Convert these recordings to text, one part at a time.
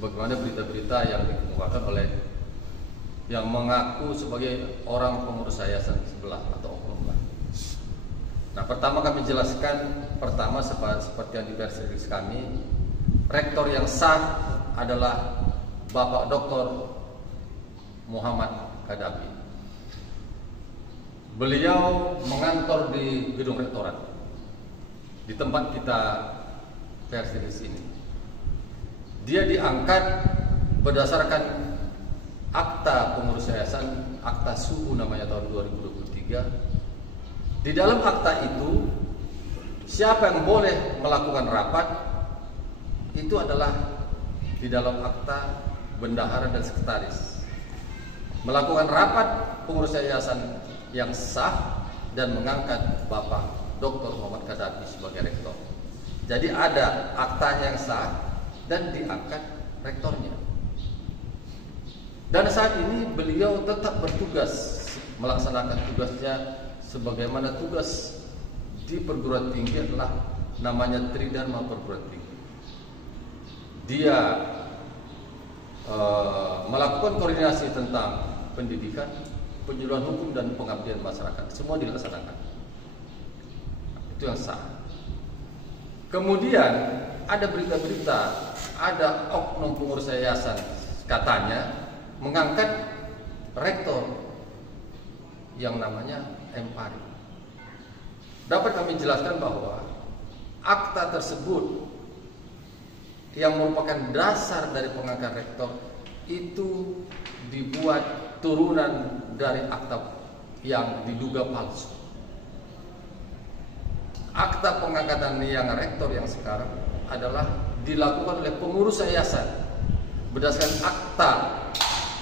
sebagaimana berita-berita yang dikemukakan oleh yang mengaku sebagai orang pengurus yayasan sebelah atau oknum. Nah, pertama kami jelaskan, seperti yang diversifikasi kami, rektor yang sah adalah Bapak Dr. Muhammad Kadafi. Beliau mengantor di gedung rektorat, di tempat kita versi di sini. Dia diangkat berdasarkan akta pengurus yayasan, akta suhu namanya tahun 2023. Di dalam akta itu, siapa yang boleh melakukan rapat itu adalah di dalam akta bendahara dan sekretaris. Melakukan rapat pengurus yayasan yang sah dan mengangkat Bapak Dr. Muhammad Kadafi sebagai rektor. Jadi ada aktanya yang sah dan diangkat rektornya. Dan saat ini beliau tetap bertugas melaksanakan tugasnya sebagaimana tugas di perguruan tinggi adalah namanya Tridharma Perguruan Tinggi. Dia melakukan koordinasi tentang pendidikan, penyuluhan hukum dan pengabdian masyarakat, semua dilaksanakan. Itu yang sah. Kemudian ada berita-berita, ada oknum pengurus yayasan katanya mengangkat rektor yang namanya M. Pari. Dapat kami jelaskan bahwa akta tersebut yang merupakan dasar dari pengangkatan rektor itu dibuat turunan dari akta yang diduga palsu. Akta pengangkatan yang rektor yang sekarang adalah dilakukan oleh pengurus yayasan berdasarkan akta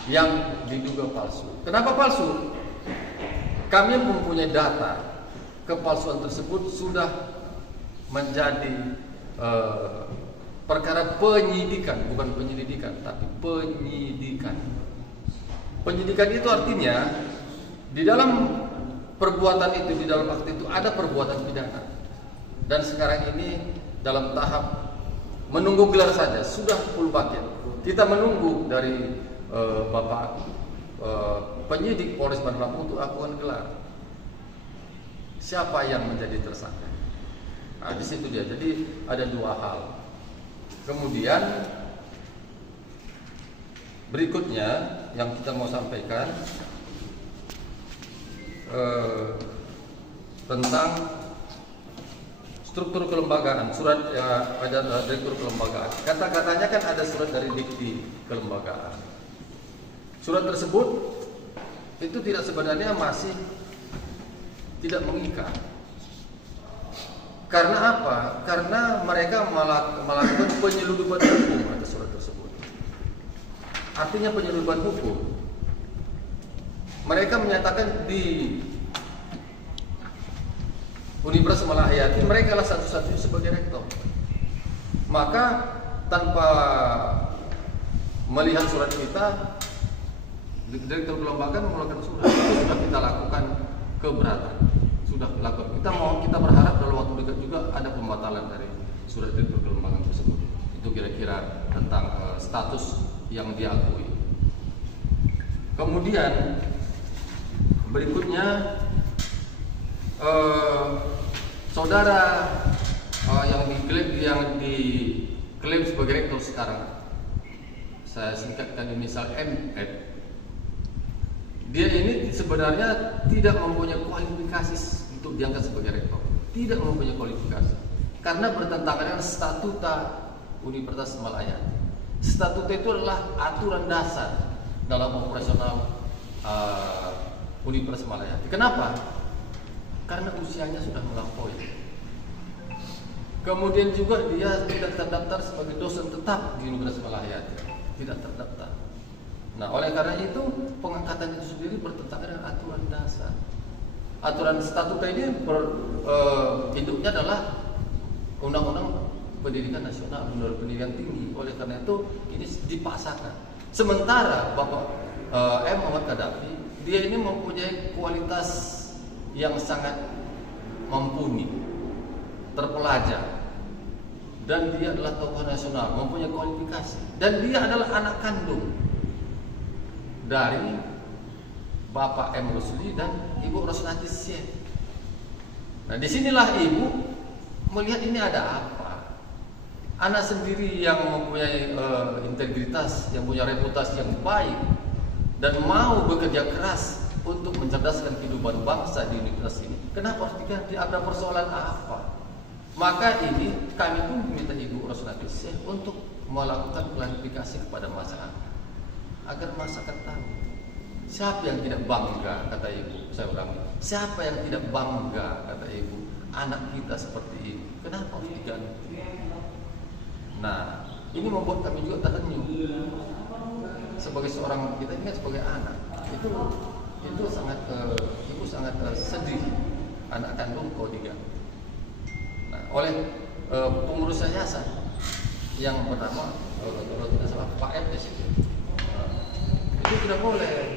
yang diduga palsu. Kenapa palsu? Kami mempunyai data kepalsuan tersebut sudah menjadi perkara penyidikan, bukan penyelidikan, tapi penyidikan. Penyidikan itu artinya di dalam perbuatan itu, di dalam akte itu ada perbuatan pidana. Dan sekarang ini dalam tahap menunggu gelar saja, sudah full bucket. Kita menunggu dari Bapak penyidik Polres Bandar Lampung untuk lakukan gelar. Siapa yang menjadi tersangka? Nah, di situ dia. Jadi ada dua hal. Kemudian berikutnya yang kita mau sampaikan tentang struktur kelembagaan, surat ada direktur kelembagaan. Kata-katanya kan ada surat dari dikti kelembagaan. Surat tersebut itu tidak sebenarnya masih tidak mengikat. Karena apa? Karena mereka melakukan penyeludupan hukum atas surat tersebut. Artinya penyeludupan hukum. Mereka menyatakan di Universitas Malahayati mereka lah satu-satunya sebagai rektor. Maka tanpa melihat surat kita, direktur kelembagaan mengeluarkan surat. Itu sudah kita lakukan keberatan. Sudah dilakukan. Kita berharap dalam waktu dekat juga ada pembatalan dari surat direktur kelembagaan tersebut. Itu kira-kira tentang status yang diakui. Kemudian berikutnya saudara yang diklaim sebagai rektor sekarang, saya singkatkan inisial MF. Dia ini sebenarnya tidak mempunyai kualifikasi untuk diangkat sebagai rektor. Tidak mempunyai kualifikasi. Karena bertentangan dengan statuta Universitas Malahayati. Statuta itu adalah aturan dasar dalam operasional Universitas Malahayati. Kenapa? Karena usianya sudah melampaui. Kemudian juga dia tidak terdaftar sebagai dosen tetap di Universitas Malahayati. Tidak terdaftar. Nah, oleh karena itu pengangkatan itu sendiri bertentangan dengan aturan dasar. Aturan statuta ini induknya adalah Undang-Undang Pendidikan Nasional, Undang-Undang Pendidikan Tinggi. Oleh karena itu ini dipaksakan. Sementara Bapak M. Muhammad Kadafi, dia ini mempunyai kualitas yang sangat mumpuni, terpelajar. dan dia adalah tokoh nasional, mempunyai kualifikasi, dan dia adalah anak kandung dari Bapak M. Rusli dan Ibu Rosnati Syekh. Nah, disinilah ibu melihat ini ada apa. Anak sendiri yang mempunyai integritas, yang punya reputasi yang baik, dan mau bekerja keras untuk mencerdaskan kehidupan bangsa di universitas ini, kenapa harus diganti? Ada persoalan apa? Maka ini kami pun meminta Ibu Rosnati Syekh untuk melakukan klarifikasi kepada masyarakat, agar masyarakat tahu siapa yang tidak bangga, kata ibu. Saya ulangi, siapa yang tidak bangga, kata ibu, anak kita seperti ini, kenapa harus diganti? Nah, ini membuat kami juga tersenyum. Sebagai seorang, kita ini kan sebagai anak, itu sangat ibu sangat sedih anak kandung kau diganti. Nah, oleh pengurus yayasan yang bernama Pak Eds itu tidak boleh